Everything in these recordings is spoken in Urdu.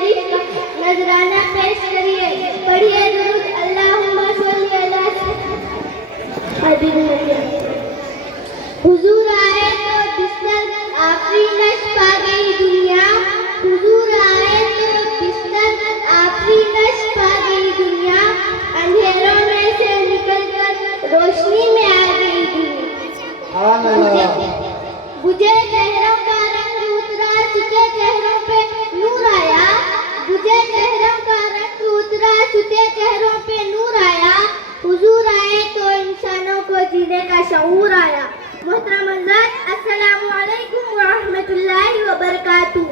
شریف کا نذرانہ پیش کریے. پڑھیے درود اللہم صلی علی حبیب اللہ. حضور آئے تو بستر آفری نش پا گئی دنیا. حضور آئے تو بستر آفری نش پا گئی دنیا. اندھیروں میں سے نکل کر روشنی میں آ گئی دنیا. بجھے چہروں کا رنگ اترا چھٹے چہروں پہ نور آیا. بجھے چہروں کا رنگ اترا چھٹے چہروں پہ نور آیا. حضور آئے تو انسانوں کو جینے کا شعور آیا. محترم حضرات السلام علیکم ورحمۃ اللہ وبرکاتہ.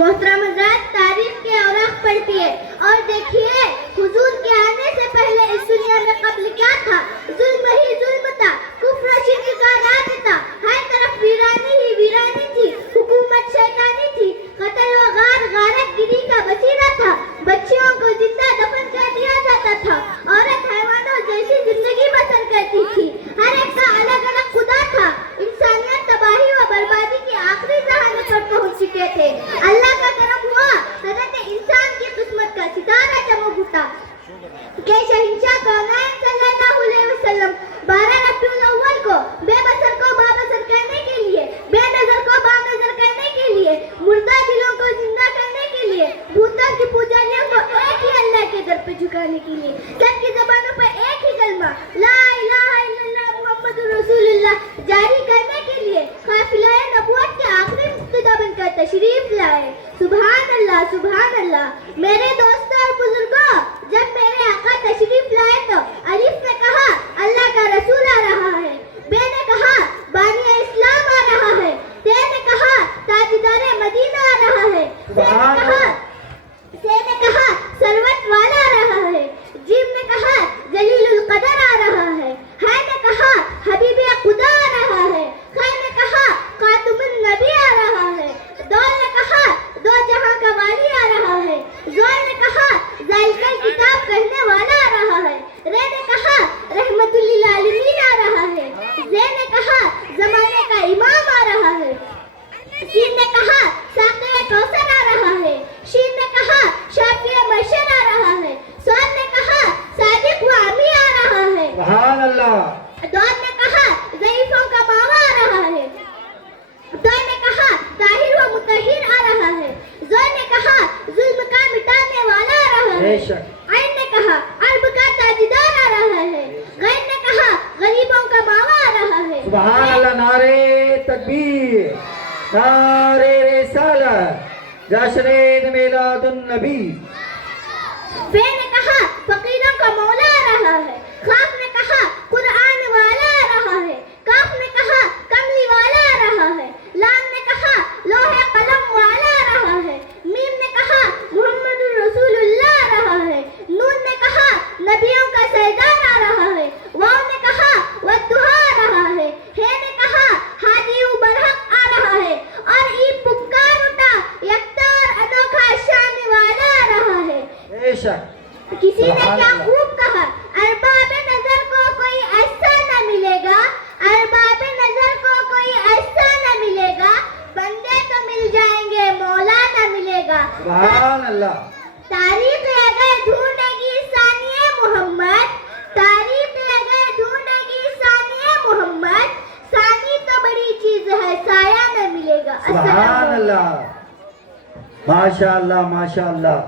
محترم حضرات تاریخ کے اوراق پڑھتی ہے اور دیکھیے حضور کے آنے سے پہلے اس دنیا میں قبل کیا تھا. ظلم ہی ظلم تھا, کفر و شرک کا راج تھا, ہر طرف ویرانی ہی ویرانی تھی, حکومت شیطانی تھی, قتل و غارت گری کا وسیلہ تھا, بچیوں کو زندہ دفن کر دیا جاتا تھا, عورت حیوانوں جیسی زندگی بسر کرتی تھی, ہر ایک کا الگ الگ خدا تھا, انسانیت تباہی و بربادی کی آخری ذہانے پر پہنچ چکے تھے. اللہ کا کرم ہوا, حضرت انسان کی قسمت کا ستارہ چمک اٹھا کہ شہنشاہ کونین صلی اللہ علیہ وسلم 12 ربیع الاول کو بے بصر کو بابصر کرنے کے لیے, بے نظر کو بانظر کرنے کے لیے, مردہ دلوں کو زندہ کرنے کے لیے, بتوں کی پجاریوں کو ایک ہی اللہ کے در پہ جھکانے کے لیے, سب کی زبانوں پر ایک ہی کلمہ لا الہ الا اللہ محمد رسول اللہ جاری کرنے کے لیے قافلہ نبوت کے آخری مقتدا بن کر تشریف لائے. سبحان اللہ سبحان اللہ. میرے دوستوں اور بزرگوں, جب میرے آقا تشریف لائے تو الف نے کہا اللہ کا رسول آ رہا ہے, بے نے کہا بانی اسلام آ رہا ہے, تے نے کہا تاجدار مدینہ آ رہا ہے, سے نے کہا سروت والا آ رہا ہے, جیم نے کہا جلیل القدر آ رہا ہے, نے کہا حبیب خدا آ رہا ہے, خیر نے کہا خاتم النبی آ رہا ہے, دول نے کہا دو جہاں کا والی آ رہا ہے, زول نے کہا ذالکل کتاب کہنے والا آ رہا ہے, رے نے کہا رحمت للعالمین آ رہا ہے, زے نے کہا زمانے کا امام آ رہا ہے, سین نے کہا ساقی کوثر آ رہا ہے, شین نے کہا شافی محشر آ رہا ہے, سواد نے کہا صادق و امی آ رہا ہے, سبحان اللہ. دود نے کہا ضعیفوں کا ماوا آ رہا ہے, دود نے کہا طاہر و مطہر آ رہا ہے, زور نے کہا ظلم کا مٹانے والا آ رہا ہے, عین نے کہا عرب کا تاجدار آ رہا ہے, غیر نے کہا غریبوں کا ماوا آ رہا ہے. سبحان اللہ. نعرے تکبیر, نعرے رسالت, جشن میلاد النبی. فے نے کہا فقیروں کا مولا آ رہا ہے, خاف نے کہا قرآن والا آ رہا ہے, کاف نے کہا کملی والا آ رہا ہے, لام نے کہا لوح قلم والا آ رہا ہے, میم نے کہا محمد رسول اللہ آ رہا ہے, نون نے کہا نبیوں کا سردار آ رہا ہے, واو نے کہا والضحیٰ آ رہا ہے, ہے نے کہا ہادی و برحق آ رہا ہے, اور ای پکار اٹھا یکتار انوکھا شان والا آ رہا ہے. بے شک. کسی نے کیا خوب کہا, ارباب نظر کو کوئی ایسا نہ ملے گا, ارباب نظر کو کوئی ایسا نہ ملے گا, بندے تو مل جائیں گے مولا نہ ملے گا. سبحان اللہ. تاریخ اگر ڈھونڈے گی ثانیہ محمد, تاریخ اگر ڈھونڈے گی ثانیہ محمد, ثانی تو بڑی چیز ہے سایہ نہ ملے گا. سبحان اللہ. ماشاء اللہ ماشاء اللہ.